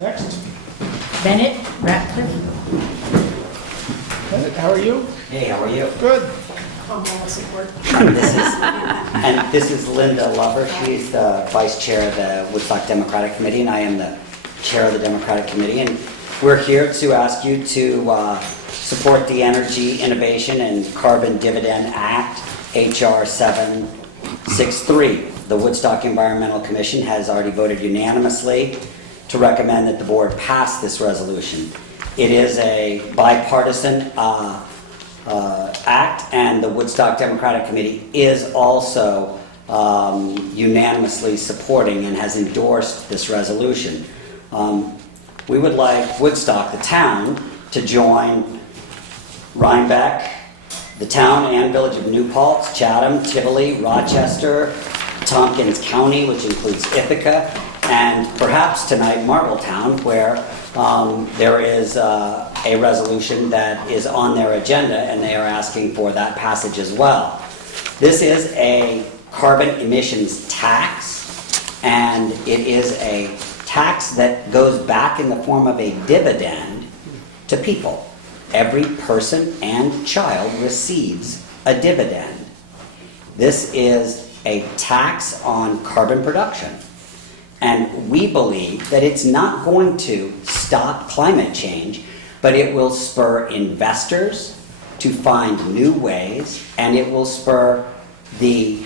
Next. Bennett Ratcliffe. Bennett, how are you? Hey, how are you? Good. This is Linda Lover. She's the vice chair of the Woodstock Democratic Committee, and I am the chair of the Democratic Committee. And we're here to ask you to support the Energy Innovation and Carbon Dividend Act, HR 763. The Woodstock Environmental Commission has already voted unanimously to recommend that the board pass this resolution. It is a bipartisan act, and the Woodstock Democratic Committee is also unanimously supporting and has endorsed this resolution. We would like Woodstock, the town, to join Rhinebeck, the town and village of New Paltz, Chatham, Tivoli, Rochester, Tompkins County, which includes Ithaca, and perhaps tonight Marbletown, where there is a resolution that is on their agenda, and they are asking for that passage as well. This is a carbon emissions tax, and it is a tax that goes back in the form of a dividend to people. Every person and child receives a dividend. This is a tax on carbon production. And we believe that it's not going to stop climate change, but it will spur investors to find new ways, and it will spur the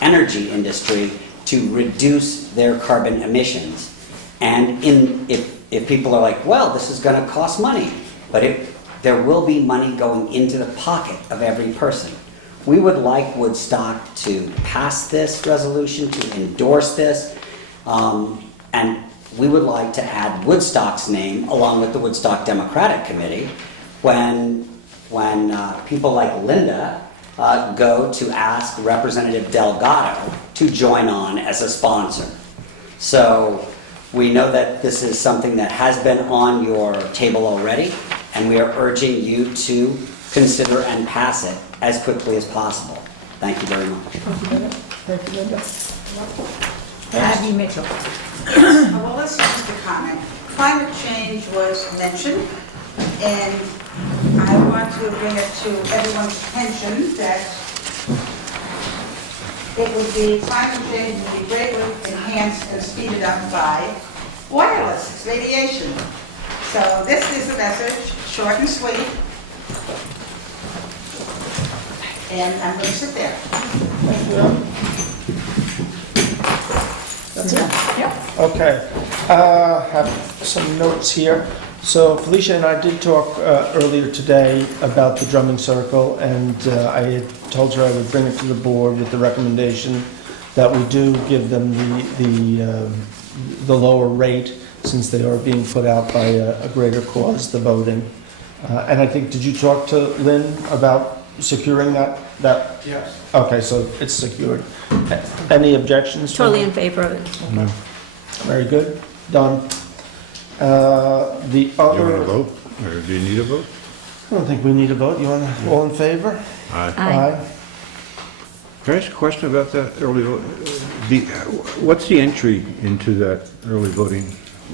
energy industry to reduce their carbon emissions. And if people are like, well, this is going to cost money, but there will be money going into the pocket of every person. We would like Woodstock to pass this resolution, to endorse this, and we would like to add Woodstock's name along with the Woodstock Democratic Committee when people like Linda go to ask Representative Delgado to join on as a sponsor. So we know that this is something that has been on your table already, and we are urging you to consider and pass it as quickly as possible. Thank you very much. Thank you, Linda. Abby Mitchell. Well, let's just a comment. Climate change was mentioned, and I want to bring it to everyone's attention that climate change would be greatly enhanced and speeded up by wireless radiation. So this is the message, short and sweet. And I'm going to sit there. Thank you. That's it? Yep. Okay. Have some notes here. So Felicia and I did talk earlier today about the drumming circle, and I had told her I would bring it to the board with the recommendation that we do give them the lower rate, since they are being put out by a greater cause, the voting. And I think, did you talk to Lynn about securing that? Yes. Okay, so it's secured. Any objections? Totally in favor of it. Okay. Very good. Done. The You want to other, vote, or do you need a vote? I don't think we need a vote. You want to, all in favor? Aye. Aye. Can I ask a question about that early vote? What's the entry into that early voting?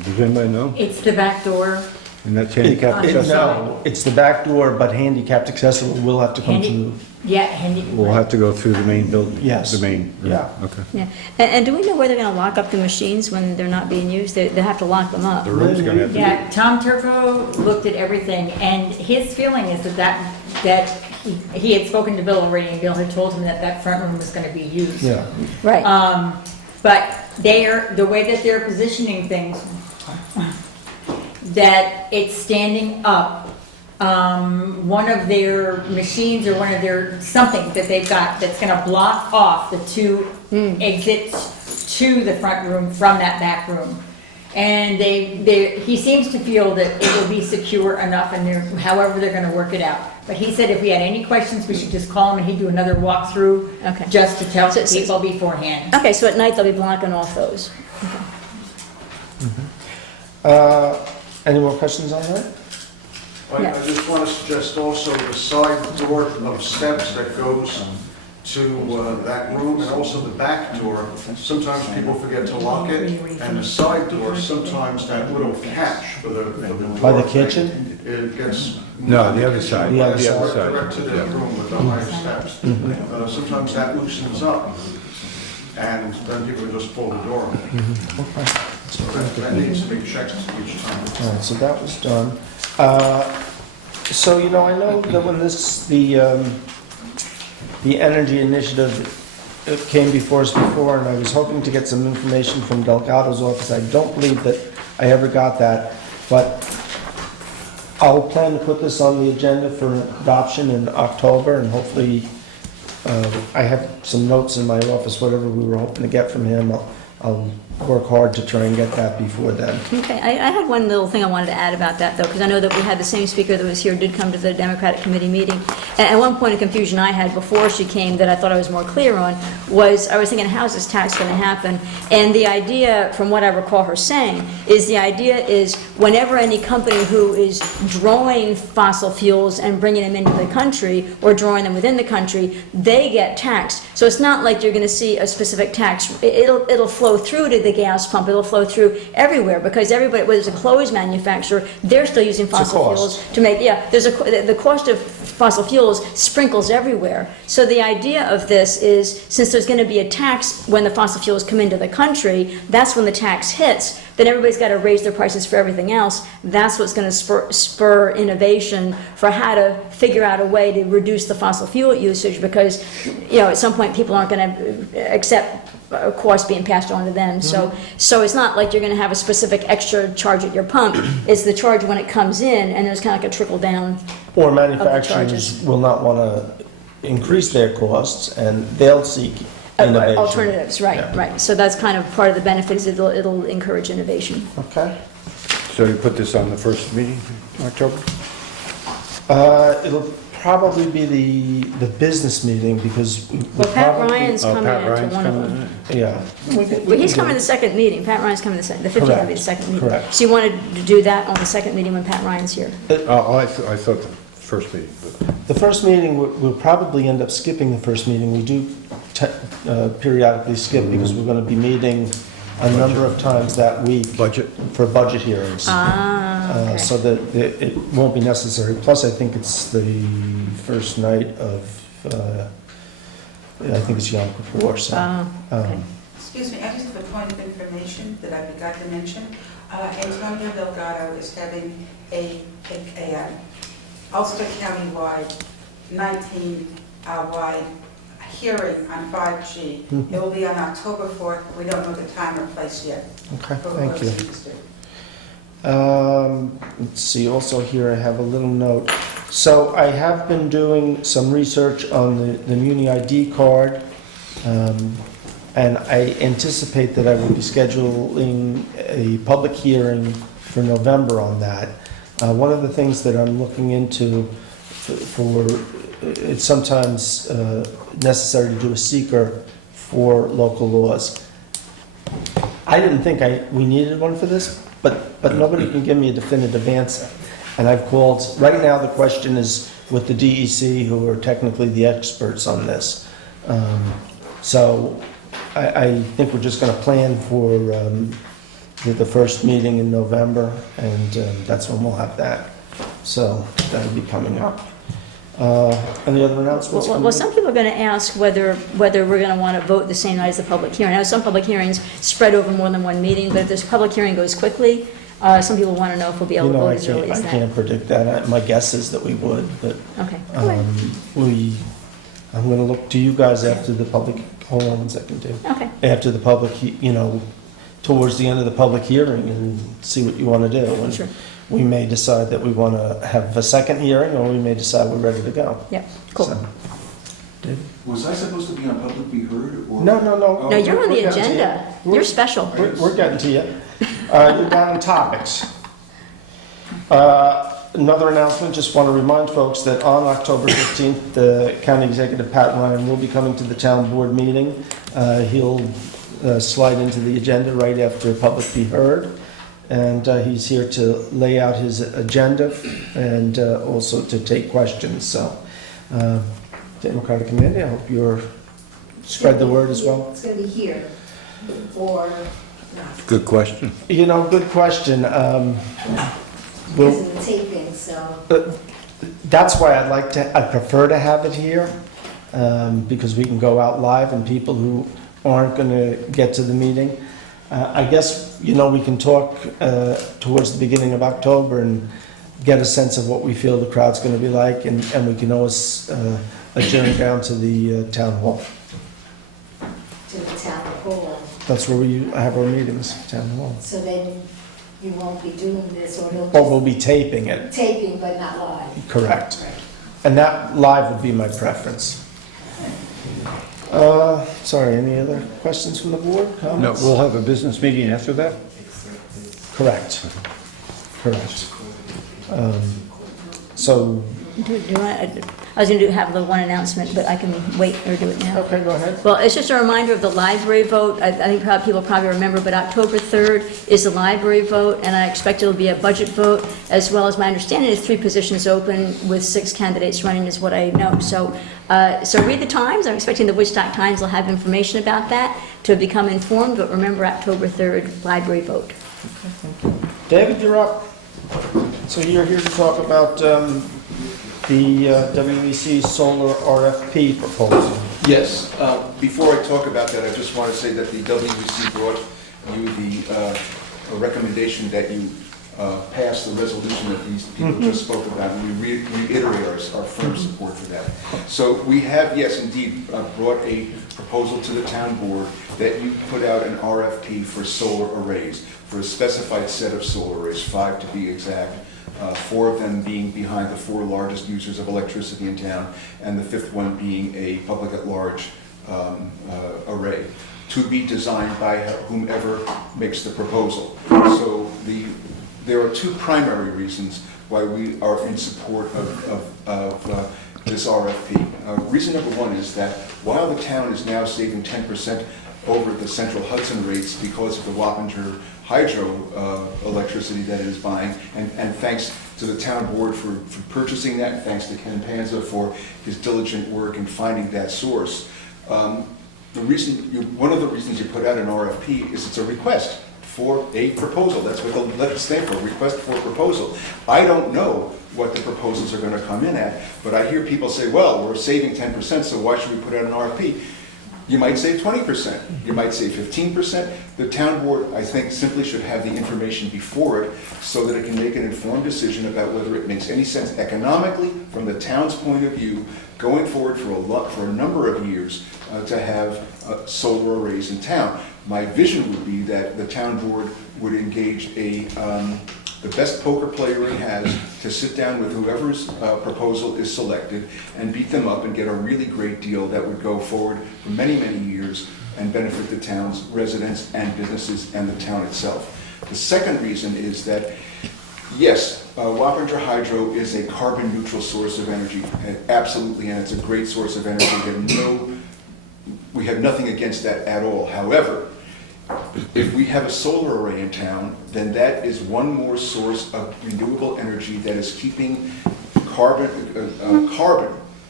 Does anybody know? It's the back door. And that's handicapped accessible? No, it's the back door, but handicapped accessible will have to come Handy- Yeah, handy. We'll have to go through the main building? Yes. The main? Yeah. Okay. Yeah. And do we know where they're going to lock up the machines when they're not being used? They have to lock them up. The room's gonna have to be... Yeah, Tom Turco looked at everything, and his feeling is that he had spoken to Bill already, and Bill had told him that front room was going to be used. Yeah. Right. But the way that they're positioning things, that it's standing up. One of their machines or one of their something that they've got that's going to block off the two exits to the front room from that back room. And he seems to feel that it will be secure enough, and however they're going to work it out. But he said if we had any questions, we should just call him and he'd do another walkthrough. Okay. Just to tell So- people beforehand. Okay, so at night they'll be blocking off those. Any more questions on that? Yeah. I just want to suggest also the side door of steps that goes to that room, and also the back door. Sometimes people forget to lock it, and the side door, sometimes that little catch for the By the door kitchen? It gets. No, the other side. The other Direct to the room with the higher steps. Sometimes that loosens up, and then people can just pull the door. So that needs to be checked each time. All right, so that was done. So, I know that when the energy initiative came before us before, and I was hoping to get some information from Delgado's office. I don't believe that I ever got that, but I'll plan to put this on the agenda for adoption in October, and hopefully, I have some notes in my office, whatever we were hoping to get from him. I'll work hard to try and get that before then. Okay, I had one little thing I wanted to add about that, though, because I know that we had the same speaker that was here, did come to the Democratic Committee meeting. And one point of confusion I had before she came that I thought I was more clear on was, I was thinking, how's this tax going to happen? And the idea, from what I recall her saying, is the idea is whenever any company who is drawing fossil fuels and bringing them into the country, or drawing them within the country, they get taxed. So it's not like you're going to see a specific tax. It'll flow through to the gas pump, it'll flow through everywhere, because everybody, whether it's a clothes manufacturer, they're still using fossil fuels to make, the cost of fossil fuels sprinkles everywhere. So the idea of this is, since there's going to be a tax when the fossil fuels come into the country, that's when the tax hits, then everybody's got to raise their prices for everything else. That's what's going to spur innovation for how to figure out a way to reduce the fossil fuel usage, because, at some point people aren't going to accept cost being passed on to them. So it's not like you're going to have a specific extra charge at your pump. It's the charge when it comes in, and there's kind of like a trickle down. Or charges. manufacturers will not want to increase their costs, and they'll seek innovation. Alternatives, right, Yeah. right. So that's kind of part of the benefit, is it'll encourage innovation. Okay. So you put this on the first meeting in October? It'll probably be the business meeting, because we Well, Pat probably- Ryan's Oh, coming Pat to Ryan's one of coming them. in? Yeah. Well, he's coming to the second meeting. Pat Ryan's coming to the 15th will be the second meeting. Correct. So you wanted to do that on the second meeting when Pat Ryan's here? Oh, I thought the first meeting, but The first meeting, we'll probably end up skipping the first meeting. We do periodically skip, because we're going to be meeting a number of times that week budget? for budget hearings. Okay. So that it won't be necessary. Plus, I think it's the first night of, I think it's Yom Kippur, so. Okay. Excuse me, I just have a point of information that I forgot to mention. Antonio Delgado is having a Ulster County-wide, 19-wide hearing on 5G. Mhm. It will be on October 4th. We don't know the time or place yet. Okay, for thank those you. things to- Let's see, also here I have a little note. So I have been doing some research on the Muni ID card, and I anticipate that I will be scheduling a public hearing for November on that. One of the things that I'm looking into it's sometimes necessary to do a seeker for local laws. I didn't think we needed one for this, but nobody can give me a definitive answer. And I've called, right now the question is with the DEC, who are technically the experts on this. So I think we're just going to plan for the first meeting in November, and that's when we'll have that. So that'll be coming up. Any other announcements? Well, some people are going to ask whether we're going to want to vote the same night as the public hearing. I know some public hearings spread over more than one meeting, but if this public hearing goes quickly, some people want to know if we'll be able to vote as early as I that. can't predict that. My guess is that we would, but Okay. All right. I'm going to look to you guys after the public, hold on 1 second, Dave. Okay. After the public, towards the end of the public hearing, and see what you want to do. And Sure. we may decide that we want to have a second hearing, or we may decide we're ready to go. Yep, cool. So, Dave? Was I supposed to be on Public Be Heard, or? No. No, you're on the We're getting to agenda. you. You're special. We're getting to you. You're down in topics. Another announcement, just want to remind folks that on October 15th, the County Executive Pat Ryan will be coming to the town board meeting. He'll slide into the agenda right after Public Be Heard. And he's here to lay out his agenda and also to take questions. So, Democratic Committee, I hope you're spread the word as well? It's gonna be here, or not, Good question. You know, good question. We'll, because of the taping, so. that's why I'd prefer to have it here, because we can go out live and people who aren't going to get to the meeting. I guess, you know, we can talk towards the beginning of October and get a sense of what we feel the crowd's going to be like, and we can always adjourn down to the town hall. To the town hall, That's where we have our meetings, town hall. so then you won't be doing this, or Or you'll we'll be taping it, just taping but not live. correct. And that live would be my preference. Sorry, any other questions from the board, No, comments? we'll have a business meeting after that? Correct. Correct. So, I was going to have the one announcement, but I can wait or do it now. okay, go ahead. Well, it's just a reminder of the library vote. I think people probably remember, but October 3rd is the library vote, and I expect it'll be a budget vote, as well as my understanding is 3 positions open with 6 candidates running is what I know. So read the Times. I'm expecting the Woodstock Times will have information about that to become informed, but remember October 3rd, library vote. David, you're up. So you're here to talk about the WEC solar RFP proposal. Yes, before I talk about that, I just want to say that the WEC brought you the a recommendation that you pass the resolution that these people just spoke about, and we reiterate our firm support for that. So we have, yes, indeed, brought a proposal to the town board that you put out an RFP for solar arrays, for a specified set of solar arrays, 5 to be exact. 4 of them being behind the 4 largest users of electricity in town, and the 5th one being a public at large array, to be designed by whomever makes the proposal. So there are 2 primary reasons why we are in support of this RFP. Reason number 1 is that while the town is now saving 10% over the Central Hudson rates because of the Wappinger hydro electricity that it is buying, and thanks to the town board for purchasing that, and thanks to Ken Panza for his diligent work in finding that source. One of the reasons you put out an RFP is it's a request for a proposal. That's what the letters stand for, request for a proposal. I don't know what the proposals are going to come in at, but I hear people say, well, we're saving 10%, so why should we put out an RFP? You might save 20%, you might save 15%. The town board, I think, simply should have the information before it so that it can make an informed decision about whether it makes any sense economically from the town's point of view going forward for a number of years to have solar arrays in town. My vision would be that the town board would engage the best poker player it has to sit down with whoever's proposal is selected and beat them up and get a really great deal that would go forward for many, many years and benefit the town's residents and businesses and the town itself. The second reason is that, yes, Wappinger Hydro is a carbon neutral source of energy, absolutely, and it's a great source of energy. We have nothing against that at all. However, if we have a solar array in town, then that is one more source of renewable energy that is keeping carbon,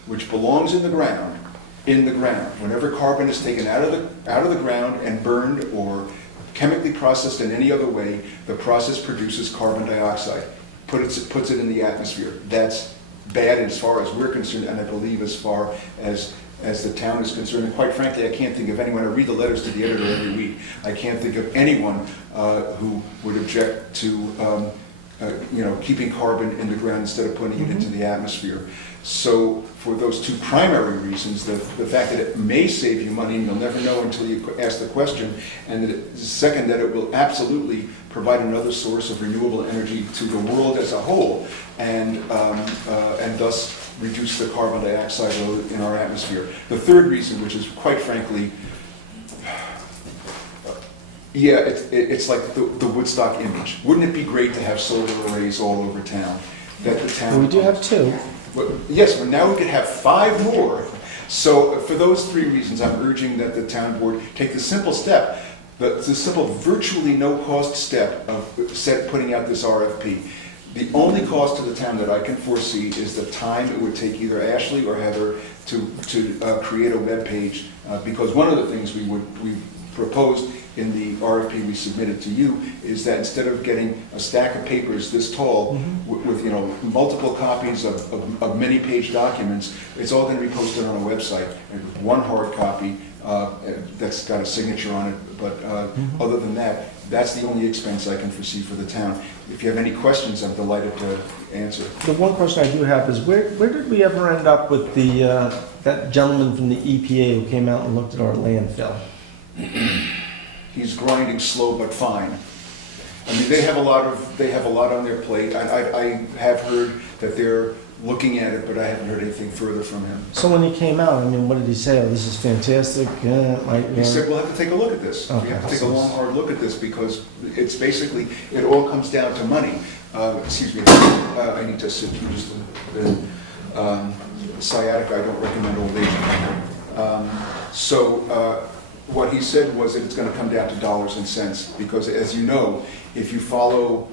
which belongs in the ground. Whenever carbon is taken out of the ground and burned or chemically processed in any other way, the process produces carbon dioxide, puts it in the atmosphere. That's bad as far as we're concerned, and I believe as far as the town is concerned. And quite frankly, I can't think of anyone, I read the letters to the editor every week, I can't think of anyone who would object to keeping carbon in the ground instead of putting it into the atmosphere. So for those 2 primary reasons, the fact that it may save you money and you'll never know until you ask the question, and second, that it will absolutely provide another source of renewable energy to the world as a whole, and thus reduce the carbon dioxide load in our atmosphere. The third reason, which is quite frankly, it's like the Woodstock image. Wouldn't it be great to have solar arrays all over town? That the town. We do have 2. Yes, but now we could have 5 more. So for those 3 reasons, I'm urging that the town board take the simple step, the simple, virtually no-cost step of putting out this RFP. The only cost to the town that I can foresee is the time it would take either Ashley or Heather to create a web page, because one of the things we proposed in the RFP we submitted to you is that instead of getting a stack of papers this tall with multiple copies of many page documents, it's all going to be posted on a website, and one hard copy that's got a signature on it. But other than that, that's the only expense I can foresee for the town. If you have any questions, I'm delighted to answer. The one question I do have is where did we ever end up with that gentleman from the EPA who came out and looked at our landfill? He's grinding slow but fine. I mean, they have a lot on their plate. I have heard that they're looking at it, but I haven't heard anything further from him. So when he came out, I mean, what did he say? Oh, this is fantastic. He said, we'll have to take a look at this. We have to take a long, hard look at this, because it's basically, it all comes down to money. Excuse me, I need to sit through just the sciatica. I don't recommend old age. What he said was that it's going to come down to dollars and cents, because as you know, if you follow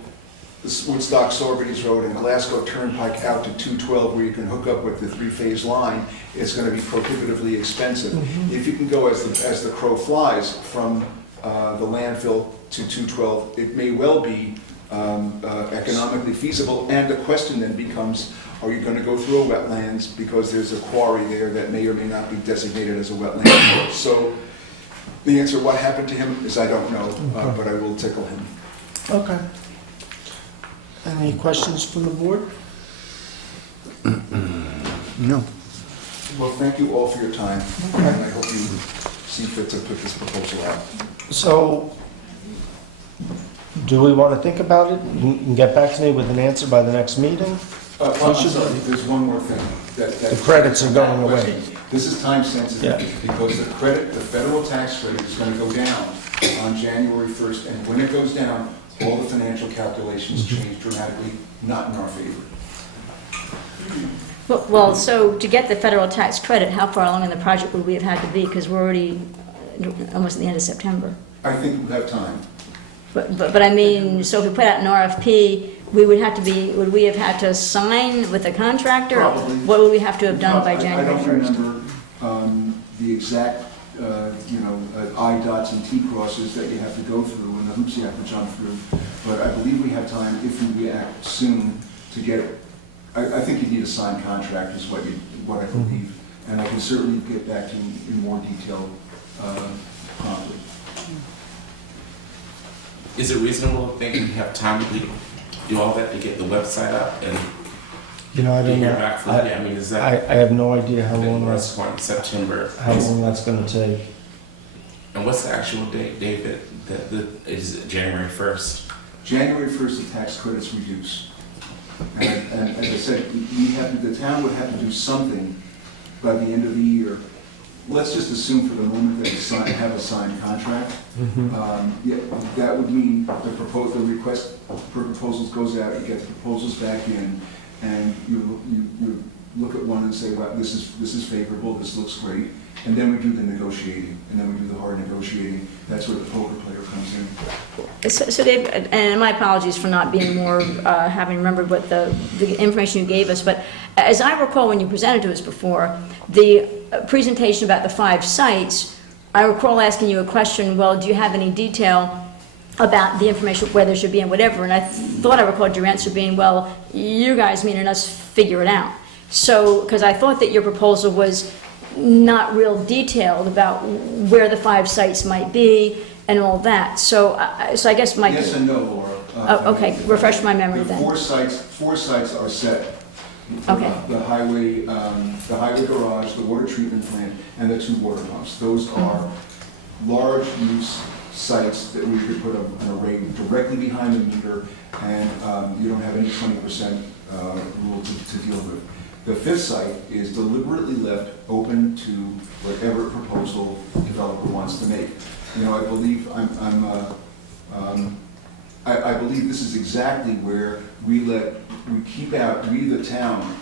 this Woodstock, Sorbities Road and Glasgow Turnpike out to 212, where you can hook up with the three-phase line, it's going to be prohibitively expensive. If you can go as the crow flies from the landfill to 212, it may well be economically feasible. And the question then becomes, are you going to go through a wetlands, because there's a quarry there that may or may not be designated as a wetland. So the answer, what happened to him, is I don't know, but I will tickle him. Okay. Any questions from the board? No. Well, thank you all for your time, and I hope you see fit to put this proposal out. So, do we want to think about it and get back to me with an answer by the next meeting? I'm sorry, there's one more thing. The credits are going away. This is time sensitive, Yeah. because the federal tax rate is going to go down on January 1st, and when it goes down, all the financial calculations change dramatically, not in our favor. Well, so to get the federal tax credit, how far along in the project would we have had to be? Because we're already almost at the end of September. I think we have time. But I mean, so if we put out an RFP, would we have had to sign with the contractor? Probably. What would we have to have done by I January don't 1st? remember the exact, I dots and T crosses that you have to go through and the hoops you have to jump through. But I believe we have time, if we act soon, to get it. I think you need a signed contract is what I believe. And I can certainly get back to you in more detail promptly. Is it reasonable to think we have time to do all that to get the website up and I don't hear know. back from you? I mean, is that I have no idea how the long first one in September? that's going to take. And what's the actual date, David? Is it January 1st? January 1st, the tax credits reduce. And as I said, the town would have to do something by the end of the year. Let's just assume for the moment that we have a signed contract. That would mean the request for proposals goes out, you get the proposals back in, and you look at one and say, well, this is favorable, this looks great. And then we do the negotiating, and then we do the hard negotiating. That's where the poker player comes in. So Dave, and my apologies for not being more, having remembered what the information you gave us, but as I recall when you presented to us before, the presentation about the 5 sites, I recall asking you a question, well, do you have any detail about the information, where there should be and whatever, and I thought I recalled your answer being, well, you guys meaning us figure it out. So, because I thought that your proposal was not real detailed about where the 5 sites might be and all that. So I guess my... Yes and no, Laura. Okay, refresh my memory The then. 4 sites are set. Okay. The highway garage, the water treatment plant, and the 2 water pumps. Those are large use sites that we could put an array directly behind the meter, and you don't have any 20% rule to deal with. The 5th site is deliberately left open to whatever proposal the developer wants to make. I believe I believe this is exactly where we the town,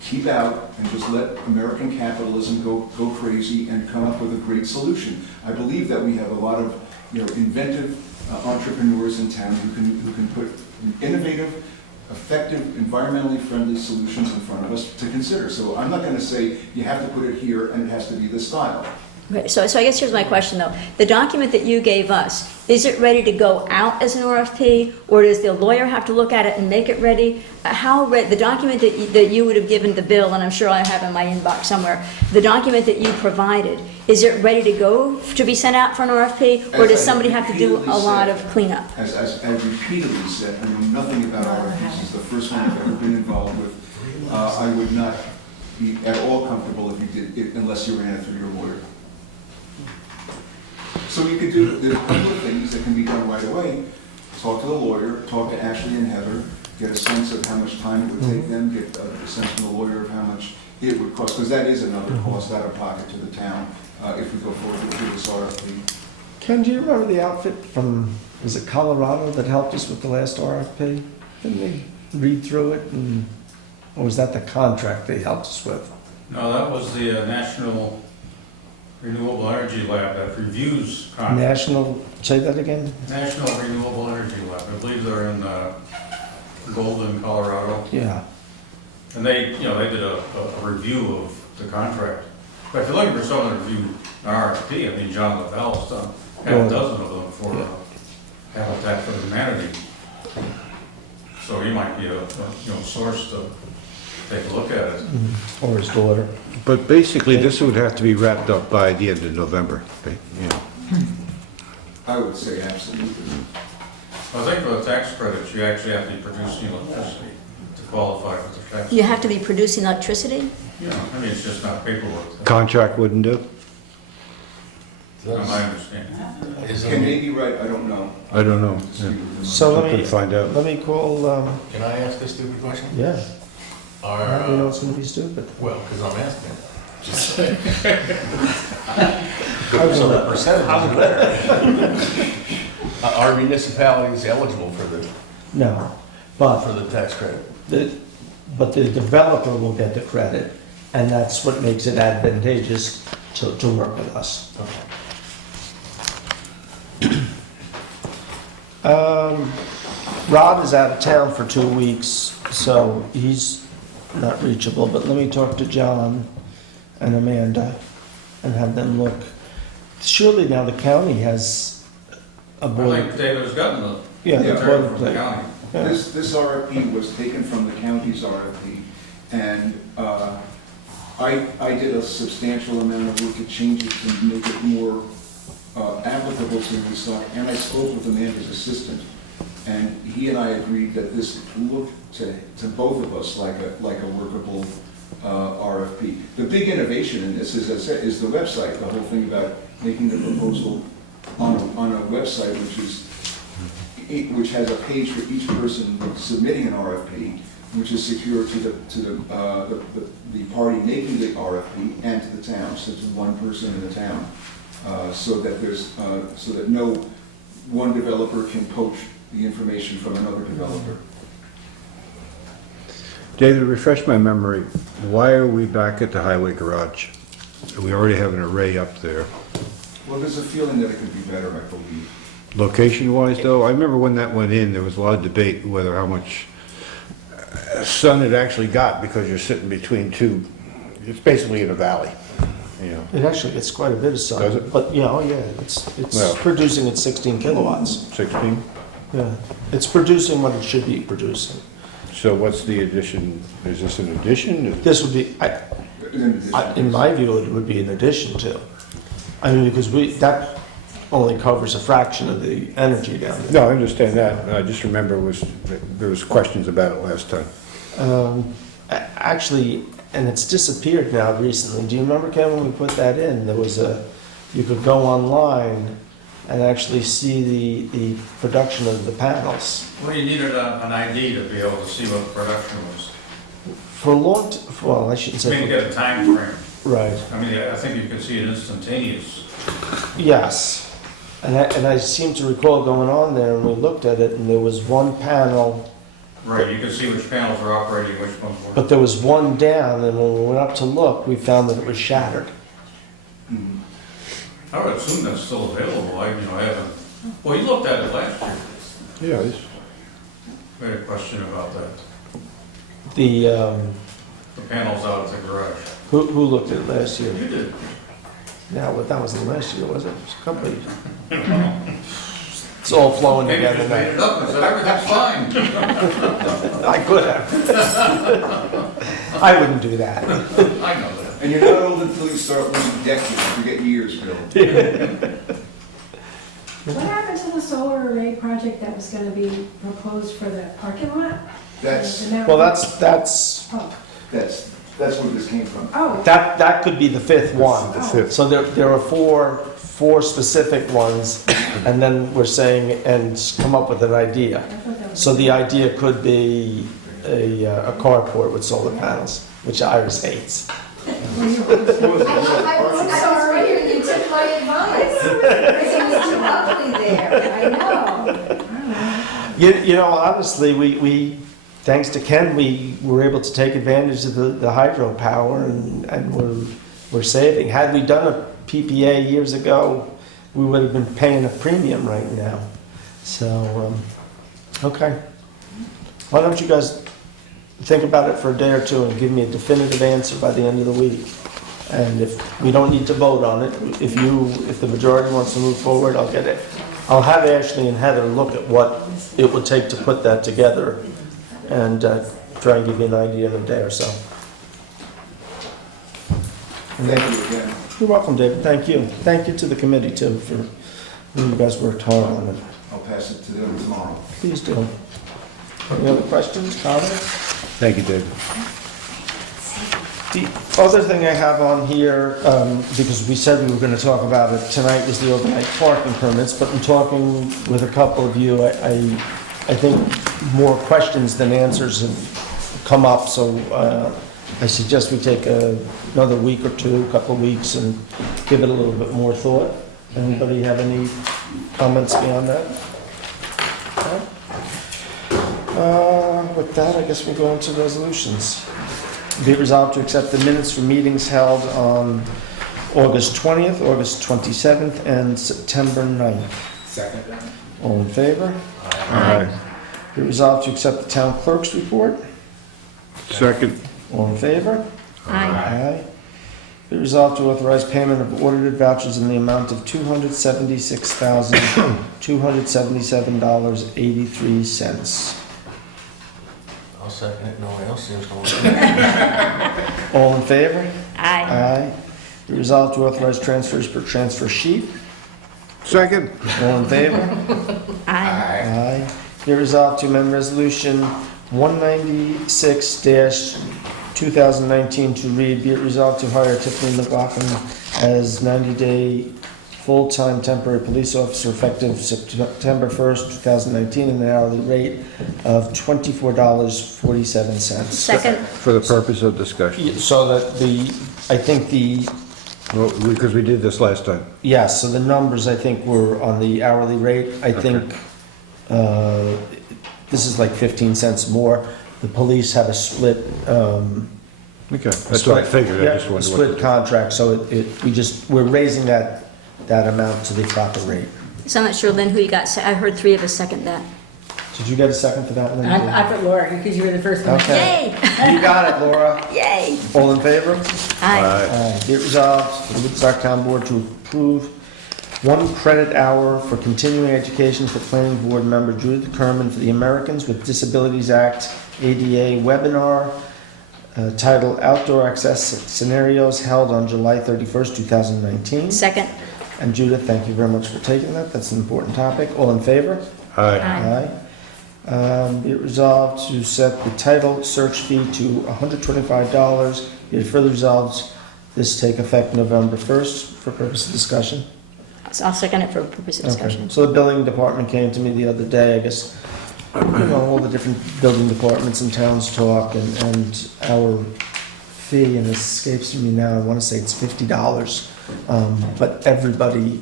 keep out and just let American capitalism go crazy and come up with a great solution. I believe that we have a lot of inventive entrepreneurs in town who can put innovative effective, environmentally friendly solutions in front of us to consider. So I'm not going to say you have to put it here and it has to be this style. Okay, so I guess here's my question, though. The document that you gave us, is it ready to go out as an RFP, or does the lawyer have to look at it and make it ready? The document that you would have given the bill, and I'm sure I have in my inbox somewhere, the document that you provided, is it ready to go to be sent out for an RFP, or As does I somebody have to do a repeatedly lot said- of cleanup? As I've repeatedly said, I know nothing about RFPs. It's the first one I've ever been involved with. I would not be at all comfortable if you did it unless you ran it through your lawyer. So you could do, there's a couple of things that can be done right away. Talk to the lawyer, talk to Ashley and Heather, get a sense of how much time it would take them, get a sense from the lawyer of how much it would cost, because that is another cost out of pocket to the town if we go forward with this RFP. Ken, do you remember the outfit from, was it Colorado that helped us with the last RFP? Didn't they read through it, and, or was that the contract they helped us with? No, that was the National Renewable Energy Lab that reviews contracts. National, say that again? National Renewable Energy Lab. I believe they're in Golden, Colorado. Yeah. And they, you know, they did a review of the contract. But if you're looking for someone to review an RFP, I mean, John Lavelle's done half a dozen of them for Habitat for Humanity. So he might be a source to take a look at it. Or his daughter. But basically, this would have to be wrapped up by the end of November, you know. I would say absolutely. I think for the tax credits, you actually have to be producing electricity to qualify for the tax. You have to be producing electricity? Yeah, I mean, it's just not paperwork. Contract wouldn't do? From my understanding. Can they be right? I don't know. I don't know. Yeah. So let Could me, find out. let me call, Can I ask a stupid question? yeah, Are, you know it's gonna be stupid. well, because I'm asking. Just So the percentage is better. Are municipalities eligible for No, but the tax credit? but the developer will get the credit, and that's what makes it advantageous to work with us. Rod is out of town for 2 weeks, so he's not reachable, but let me talk to John and Amanda and have them look. Surely now the county has a I board. think David has gotten the Yeah, the material from the boilerplate. county. Yeah. This RFP was taken from the county's RFP, and I did a substantial amount of work to change it to make it more applicable to Woodstock, and I spoke with Amanda's assistant, and he and I agreed that this looked to both of us like a workable RFP. The big innovation in this, as I said, is the website, the whole thing about making the proposal on a website which has a page for each person submitting an RFP, which is secure to the party making the RFP and to the town, so to one person in the town, so that no one developer can poach the information from another developer. David, refresh my memory. Why are we back at the highway garage? We already have an array up there. Well, there's a feeling that it could be better, I believe. Location-wise, though, I remember when that went in, there was a lot of debate whether how much sun it actually got, because you're sitting between two, it's basically in a valley, you know. It actually gets quite a bit of sun. Does it? But, yeah, oh yeah, it's Well. producing at 16 kilowatts. 16? Yeah, it's producing what it should be producing. So what's the addition? Is this an addition? This would be, in my view, it would be an addition to. I mean, because that only covers a fraction of the energy down there. No, I understand that. I just remember there was questions about it last time. Actually, and it's disappeared now recently. Do you remember, Kevin, when we put that in? There was you could go online and actually see the production of the panels. Well, you needed an ID to be able to see what the production was. For a long, well, I shouldn't I mean, say, to get a time frame. right, I mean, I think you could see it instantaneous. yes. And I seem to recall going on there and we looked at it and there was one panel, Right, you could see which panels were operating, which ones weren't. but there was one down and when we went up to look, we found that it was shattered. I would assume that's still available. I haven't, well, you looked at it last year. Yeah, I had a question about that. The, The panels out at the garage. who looked at it last year? You did. Yeah, well, that wasn't last year, was it? It was a couple of years. It's all flowing Maybe together just made it now. up and said everything's fine. I could have. I wouldn't do that. I know that. And you're not old until you start losing decades, you get years, Bill. What happened to the solar array project that was gonna be proposed for the parking lot? That's, Well, that's, Oh, that's where this came from. oh, that could be the fifth one. The fifth. So there are four specific ones, and then we're saying, and come up with an idea. I thought that was. So the idea could be a carport with solar panels, which Iris hates. I was wondering, you took my advice. It was too ugly there, I know. You know, honestly, we, thanks to Ken, we were able to take advantage of the hydropower and we're saving. Had we done a PPA years ago, we would have been paying a premium right now. So, okay. Why don't you guys think about it for a day or two and give me a definitive answer by the end of the week? And if we don't need to vote on it, if the majority wants to move forward, I'll get it. I'll have Ashley and Heather look at what it would take to put that together and try and give you an idea in a day or so. And Thank you again. You're welcome, David. Thank you. Thank you to the committee too for, you guys worked hard on it. I'll pass it to them tomorrow. Please do. Any other questions, comments? Thank you, David. The other thing I have on here, because we said we were going to talk about it tonight, was the overnight parking permits, but in talking with a couple of you, I think more questions than answers have come up, so I suggest we take another week or two, a couple of weeks, and give it a little bit more thought. Anybody have any comments beyond that? With that, I guess we'll go into resolutions. Be it resolved to accept the minutes for meetings held on August 20th, August 27th, and September 9th. Second. All in favor? Aye. Be it resolved to accept the town clerk's report. Second. All in favor? Aye. Aye. Be it resolved to authorize payment of audited vouchers in the amount of $276,277.83. I'll second it, no one else seems to want to. All in favor? Aye. Aye. Be resolved to authorize transfers per transfer sheet. Second. All in favor? Aye. Aye. Be resolved to amend resolution 196-2019 to read, be it resolved to hire Tiffany McLaughlin as 90-day full-time temporary police officer effective September 1st, 2019, at an hourly rate of $24.47. Second. For the purpose of discussion. So that I think Well, because we did this last time. yes, so the numbers I think were on the hourly rate. I think this is like 15 cents more. The police have a split. Okay, that's what I figured. I just Yeah, wondered split what. contract, so we're raising that amount to the proper rate. So I'm not sure, Lynn, who you got. I heard three of us second that. Did you get a second for that, Lynn? I put Laura because you were the first one. Okay. Yay! You got it, Laura. Yay! All in favor? Aye. Aye. Be it resolved for the Woodstock Town Board to approve 1 credit hour for continuing education for planning board member Judith Kerman for the Americans with Disabilities Act ADA webinar titled Outdoor Access Scenarios, held on July 31st, 2019. Second. And Judith, thank you very much for taking that. That's an important topic. All in favor? Aye. Aye. Be it resolved to set the title search fee to $125. Be it further resolved, this take effect November 1st for purpose of discussion. So I'll second it for purpose of discussion. Okay. So the building department came to me the other day, I guess, all the different building departments in towns talk, and our fee, and it escapes me now, I want to say it's $50, but everybody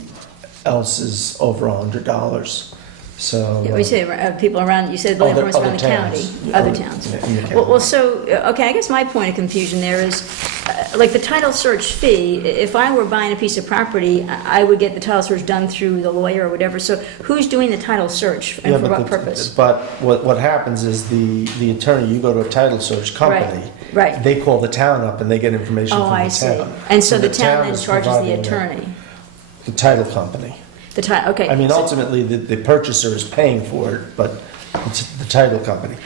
else is over $100. So. Yeah, we say people around, you said everyone's around the county, other towns. Yeah, in the county. Well, so, okay, I guess my point of confusion there is, like the title search fee, if I were buying a piece of property, I would get the title search done through the lawyer or whatever, so who's doing the title search Yeah, and for but what purpose? But what happens is the attorney, you go to a title search company. Right. They call the town up and they get information Oh, from the I town. see. And so the town then is charges the providing attorney? The title company. The title, okay. I mean, so- ultimately, the purchaser is paying for it, but it's the title company.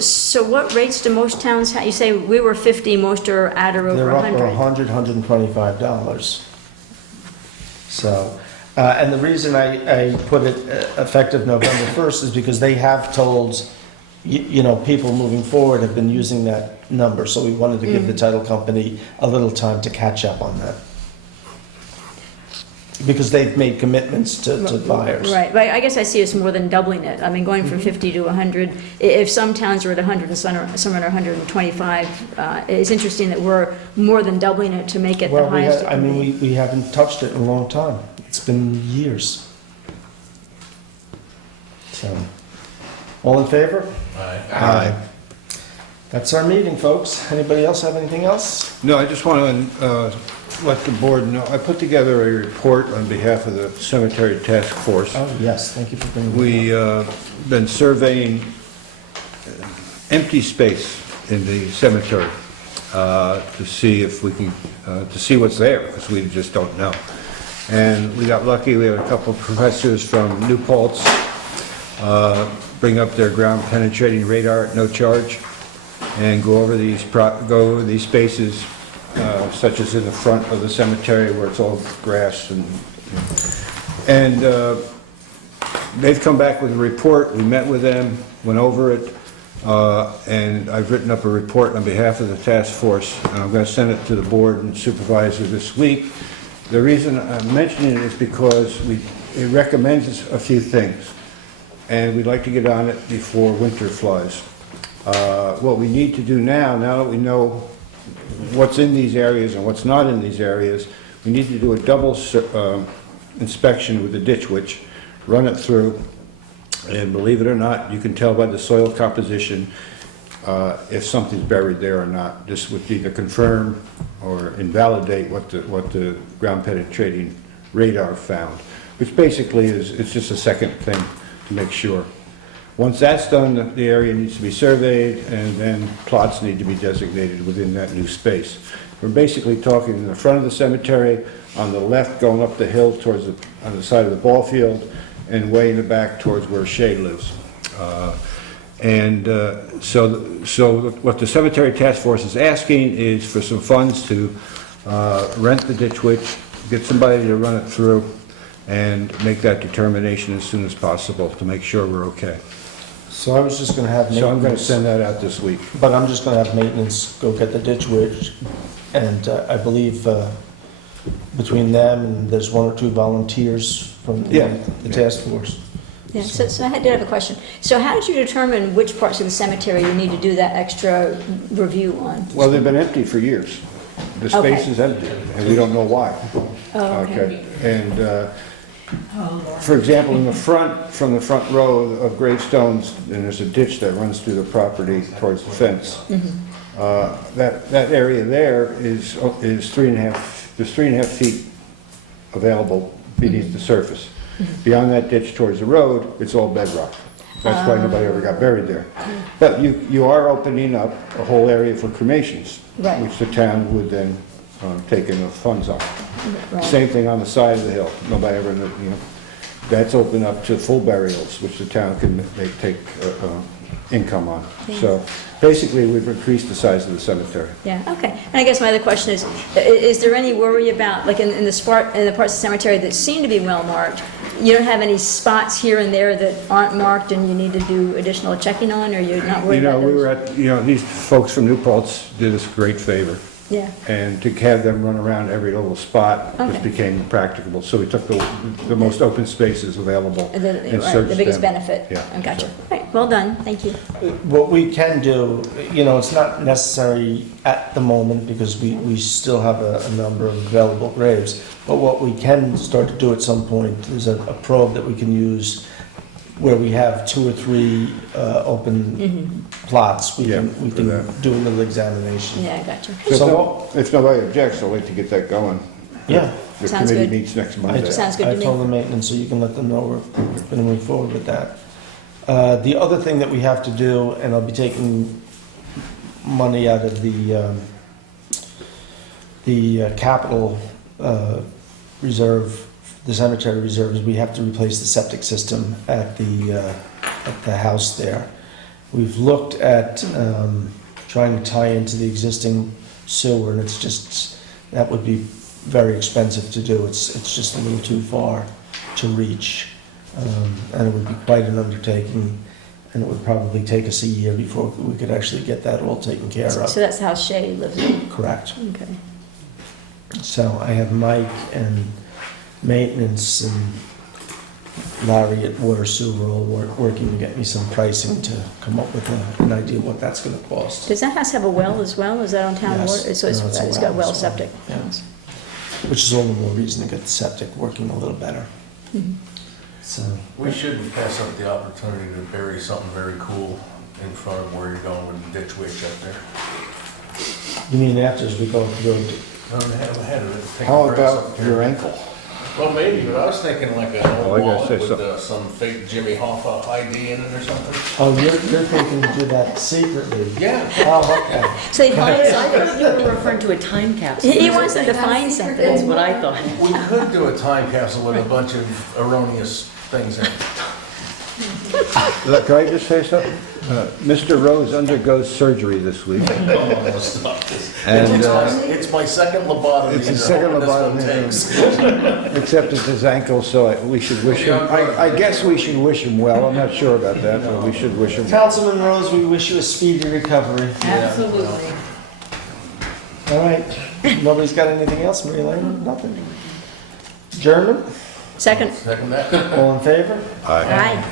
So what rates do most towns have? You say we were 50, most are at or over They're up 100. for $125. So, and the reason I put it effective November 1st is because they have told, people moving forward have been using that number, so we wanted to give the title company a little time to catch up on that. Because they've made commitments to buyers. Right, but I guess I see it's more than doubling it. I mean, going from 50 to 100, if some towns are at 100 and some are at 125, it's interesting that we're more than doubling it to make it the Well, highest it can be. we haven't touched it in a long time. It's been years. So, all in favor? Aye. That's our meeting, folks. Anybody else have anything else? No, I just want to let the board know, I put together a report on behalf of the Cemetery Task Force. Oh, yes, thank you for bringing that up. We've been surveying empty space in the cemetery to see if we can, to see what's there, because we just don't know. And we got lucky, we had a couple of professors from New Paltz bring up their ground penetrating radar at no charge and go over these spaces, such as in the front of the cemetery where it's all grass and they've come back with a report. We met with them, went over it, and I've written up a report on behalf of the task force, and I'm going to send it to the board and supervisor this week. The reason I'm mentioning it is because it recommends a few things, and we'd like to get on it before winter flies. What we need to do now that we know what's in these areas and what's not in these areas, we need to do a double inspection with the ditch witch, run it through, and believe it or not, you can tell by the soil composition if something's buried there or not. This would either confirm or invalidate what the ground penetrating radar found, which basically it's just a second thing to make sure. Once that's done, the area needs to be surveyed, and then plots need to be designated within that new space. We're basically talking in the front of the cemetery, on the left going up the hill towards on the side of the ball field, and way in the back towards where Shay lives. So what the Cemetery Task Force is asking is for some funds to rent the ditch witch, get somebody to run it through, and make that determination as soon as possible to make sure we're okay. So I was just gonna have maintenance. So I'm gonna send that out this week. But I'm just gonna have maintenance go get the ditch witch, and I believe between them and there's one or two volunteers from the task force. Yeah, so I did have a question. So how did you determine which parts of the cemetery you need to do that extra review on? Well, they've been empty for years. The space Okay. is empty, and we don't know why. Oh, okay. And, for example, in the front, from the front row of gravestones, and there's a ditch that runs through the property towards the fence. That area there is 3.5, there's 3.5 feet available beneath the surface. Beyond that ditch towards the road, it's all bedrock. That's why nobody ever got buried there. But you are opening up a whole area for cremations, Right. which the town would then take in the funds on. Right. Same thing on the side of the hill. Nobody ever, that's open up to full burials, which the town can take income on. So basically, we've increased the size of the cemetery. Yeah, okay. And I guess my other question is there any worry about, like in the parts of the cemetery that seem to be well marked, you don't have any spots here and there that aren't marked and you need to do additional checking on, or you're not worried about We those? were at, these folks from New Paltz did us a great favor. Yeah, And to have them run around every little spot just Okay. became impracticable. So we took the most open spaces available and and right, searched the biggest them. benefit. Yeah. I gotcha. All right, well done, thank you. What we can do, it's not necessary at the moment because we still have a number of available graves, but what we can start to do at some point is a probe that we can use where we have 2 or 3 open plots, we Yeah, can for that. do a little examination. Yeah, I got you. So, If nobody objects, I'll wait to get that going. yeah. The Sounds committee good. meets next I Monday. Sounds good to I me. told the maintenance, so you can let them know we're going to move forward with that. The other thing that we have to do, and I'll be taking money out of the capital reserve, the cemetery reserve, is we have to replace the septic system at the house there. We've looked at trying to tie into the existing sewer, and it's just, that would be very expensive to do. It's just a little too far to reach. And it would be quite an undertaking, and it would probably take us a year before we could actually get that all taken care So of. that's the house Shay lives in? Correct. Okay. So I have Mike and maintenance and Larry at water sewer all working to get me some pricing to come up with an idea what that's gonna cost. Does that house have a well as well? Is that on town Yes. water? So it's No, it's a it's got well well as well. septic. Yeah. Which is all the more reason to get the septic working a little better. So, We should pass up the opportunity to bury something very cool in front of where you're going with the ditch witch up there. you mean after as we go through? No, ahead of it. Take How the grass up about there. your ankle? Well, maybe, but I was thinking like an Oh, old I gotta wallet say with something. some fake Jimmy Hoffa ID in it or something. Oh, you're thinking to do that secretly? Yeah. Oh, okay. So they find I thought you were referring to a time capsule. He wants them to find That's something. what I thought. We could do a time capsule with a bunch of erroneous things in it. Look, can I just say something? Mr. Rose undergoes surgery this week. Oh, stop this. And, It's my second lobotomy. It's his and second this one lobotomy. takes. Except it's his ankle, so we should wish him, I guess we should wish him well. I'm not sure about that, but we should wish him. Councilman Rose, we wish you a speedy recovery. Absolutely. All right. Nobody's got anything else, Mary Ellen? Nothing. German? Second. Second that. All in favor? Aye.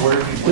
Where did you-